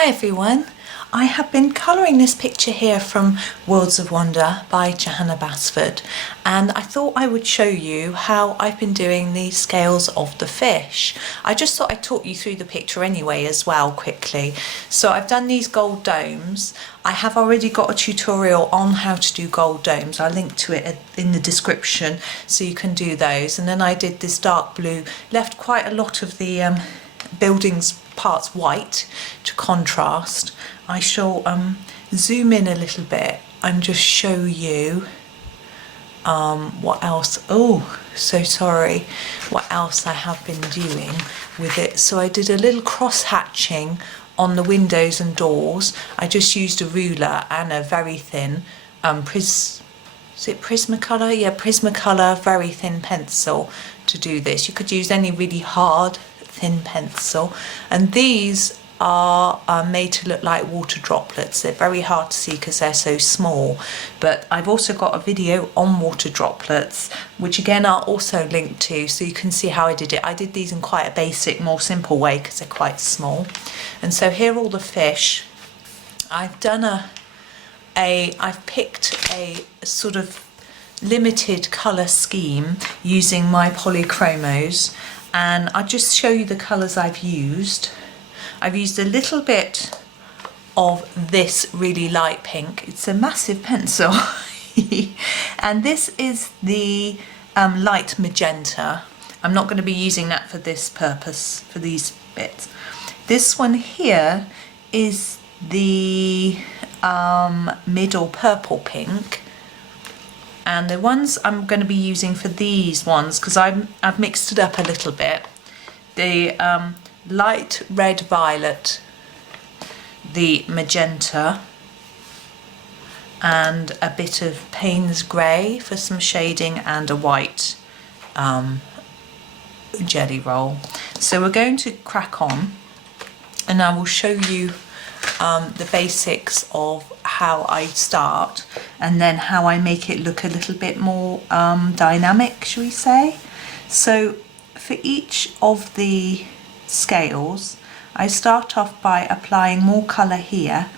Hi everyone, I have been colouring this picture here from Worlds of Wonder by Johanna Basford, and I thought I would show you how I've been doing the scales of the fish. I just thought I'd talk you through the picture anyway as well quickly. So I've done these gold domes. I have already got a tutorial on how to do gold domes. I'll link to it in the description so you can do those. And then I did this dark blue, left quite a lot of the buildings parts white to contrast. I shall zoom in a little bit and just show you what else, oh so sorry, what else I have been doing with it. So I did a little cross hatching on the windows and doors. I just used a ruler and a very thin is it Prismacolor? Yeah, Prismacolor very thin pencil to do this. You could use any really hard thin pencil, and these are made to look like water droplets. They're very hard to see because they're so small, but I've also got a video on water droplets which again I'll also link to so you can see how I did it. I did these in quite a basic, more simple way because they're quite small. And so here are all the fish. I've done I've picked a sort of limited colour scheme using my Polychromos, and I'll just show you the colours I've used. I've used a little bit of this really light pink. It's a massive pencil. And this is the light magenta. I'm not going to be using that for this purpose, for these bits. This one here is the middle purple pink. And the ones I'm going to be using for these ones, because I've mixed it up a little bit, the light red violet, the magenta, and a bit of Paynes Grey for some shading, and a white Gellyroll. So we're going to crack on, and I will show you the basics of how I start and then how I make it look a little bit more dynamic, shall we say. So for each of the scales I start off by applying more colour here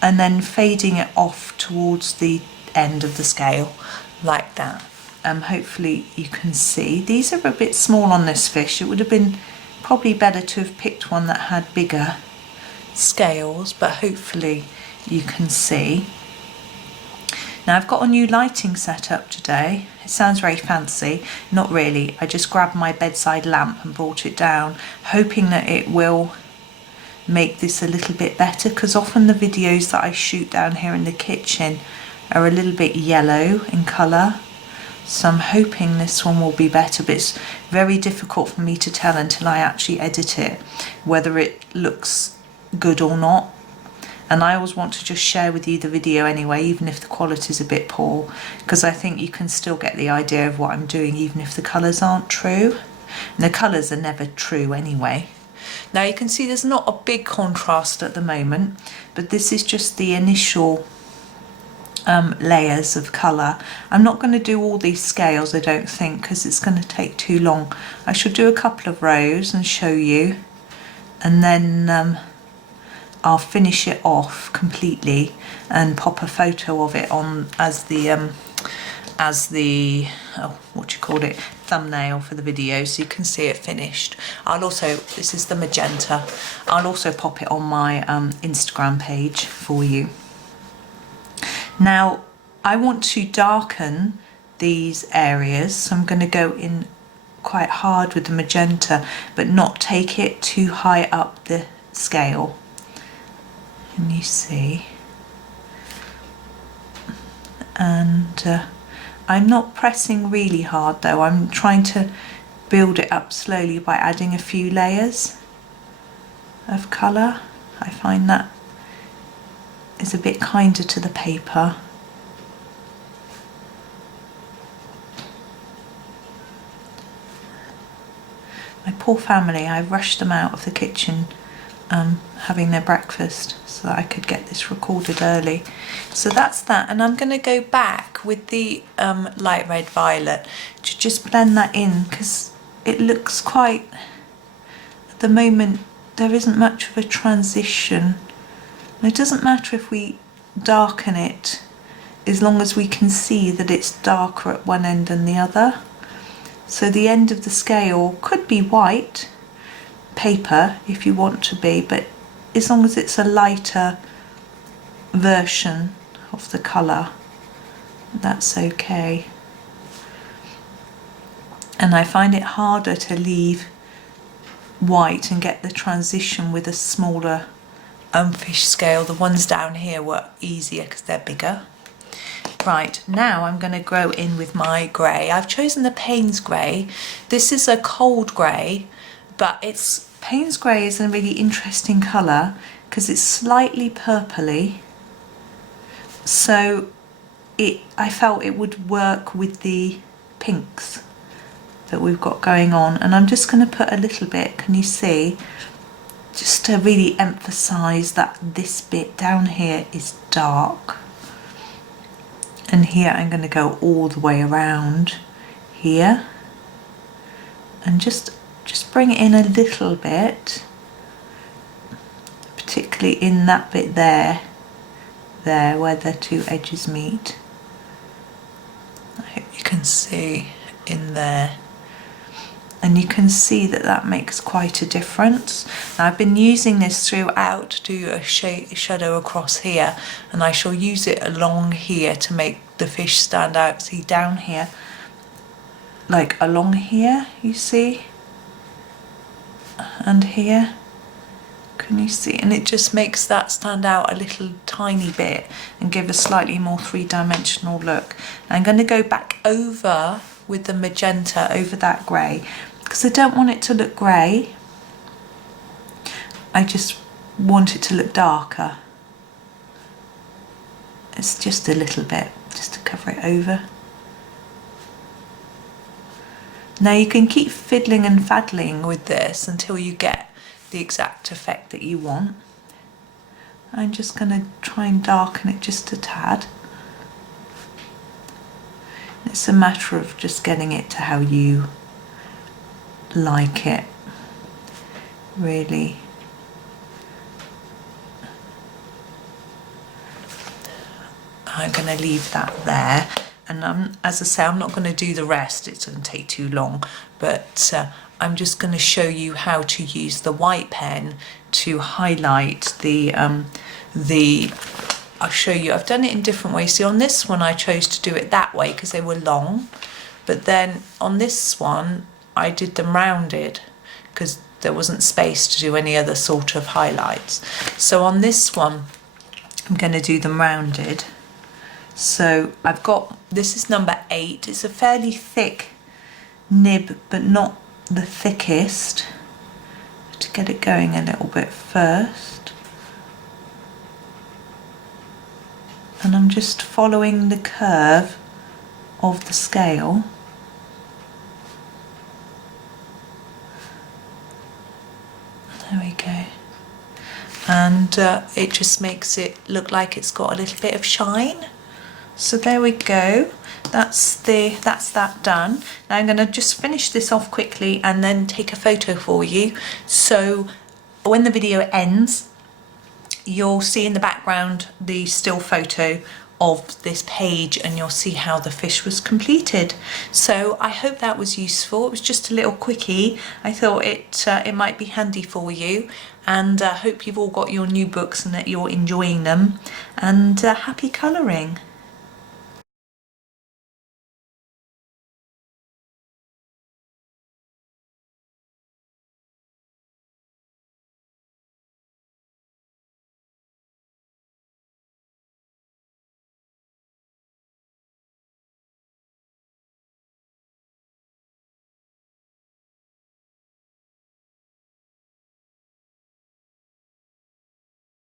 and then fading it off towards the end of the scale like that. Hopefully you can see these are a bit small on this fish. It would have been probably better to have picked one that had bigger scales, but hopefully you can see. Now I've got a new lighting set up today. It sounds very fancy, not really. I just grabbed my bedside lamp and brought it down, hoping that it will make this a little bit better, because often the videos that I shoot down here in the kitchen are a little bit yellow in colour. So I'm hoping this one will be better, but it's very difficult for me to tell until I actually edit it whether it looks good or not. And I always want to just share with you the video anyway, even if the quality is a bit poor, because I think you can still get the idea of what I'm doing even if the colours aren't true. And the colours are never true anyway. Now you can see there's not a big contrast at the moment, but this is just the initial layers of colour. I'm not going to do all these scales, I don't think, because it's going to take too long. I should do a couple of rows and show you, and then I'll finish it off completely and pop a photo of it on as the oh, what do you call it, thumbnail for the video, so you can see it finished. I'll also, this is the magenta, I'll also pop it on my Instagram page for you. Now I want to darken these areas, so I'm going to go in quite hard with the magenta but not take it too high up the scale. And you see, and I'm not pressing really hard though. I'm trying to build it up slowly by adding a few layers of colour. I find that is a bit kinder to the paper. My poor family, I rushed them out of the kitchen having their breakfast so that I could get this recorded early. So that's that, and I'm going to go back with the light red violet to just blend that in, because it looks quite, at the moment there isn't much of a transition. And it doesn't matter if we darken it, as long as we can see that it's darker at one end than the other. So the end of the scale could be white paper if you want to be, but as long as it's a lighter version of the colour, that's okay. And I find it harder to leave white and get the transition with a smaller fish scale. The ones down here were easier because they're bigger. Right, now I'm going to go in with my grey. I've chosen the Paynes Grey. This is a cold grey, but Paynes Grey is a really interesting colour because it's slightly purpley. So I felt it would work with the pinks that we've got going on. And I'm just going to put a little bit, can you see? Just to really emphasise that this bit down here is dark. And here I'm going to go all the way around here. And just bring it in a little bit. Particularly in that bit there where the two edges meet. I hope you can see in there. And you can see that that makes quite a difference. Now, I've been using this throughout to do a shadow across here, and I shall use it along here to make the fish stand out. See down here, like along here, you see? And here, can you see? And it just makes that stand out a little tiny bit and give a slightly more three-dimensional look. And I'm going to go back over with the magenta over that grey, because I don't want it to look grey, I just want it to look darker. It's just a little bit, just to cover it over. Now you can keep fiddling and faddling with this until you get the exact effect that you want. I'm just going to try and darken it just a tad. It's a matter of just getting it to how you like it, really. I'm going to leave that there, and as I say, I'm not going to do the rest, it's going to take too long, but I'm just going to show you how to use the white pen to highlight I'll show you. I've done it in different ways. See, on this one I chose to do it that way because they were long, but then on this one I did them rounded because there wasn't space to do any other sort of highlights. So on this one I'm going to do them rounded. So I've got, this is number 8. It's a fairly thick nib, but not the thickest. To get it going a little bit first. And I'm just following the curve of the scale. There we go. And it just makes it look like it's got a little bit of shine. So there we go. That's that done. Now I'm going to just finish this off quickly and then take a photo for you. So when the video ends, you'll see in the background the still photo of this page, and you'll see how the fish was completed. So I hope that was useful. It was just a little quickie. I thought it might be handy for you, and I hope you've all got your new books and that you're enjoying them, and happy colouring.